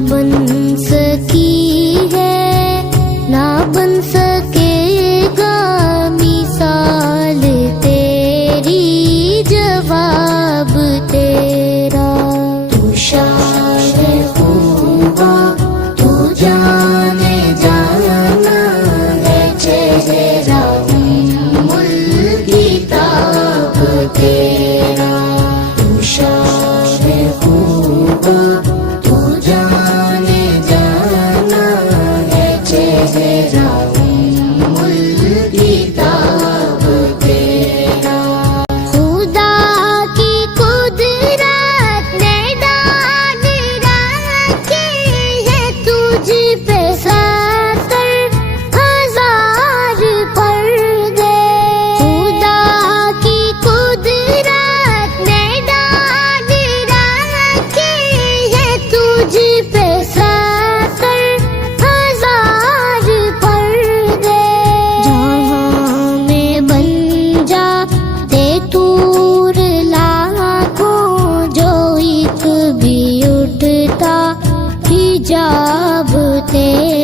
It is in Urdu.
بن سکی ہے نہ بن سکے گا مثال تیری جواب تیرا تو شاعر خوبا تو جانے جانا ہے چہرہ کتاب تیرا تو شاعر خوبا تو جانے جانا ہے چہرہ کتاب تیرا خدا کی قدرت نے ڈال رکھی ہے تجھ پہ ستر ہزار پردے خدا کی قدرت نے ڈال رکھی ہے تجھ پہ ستر ہزار پردے جہاں میں بن جاتے طور لاکھوں جو ایک بھی اٹھتا حجاب تیرا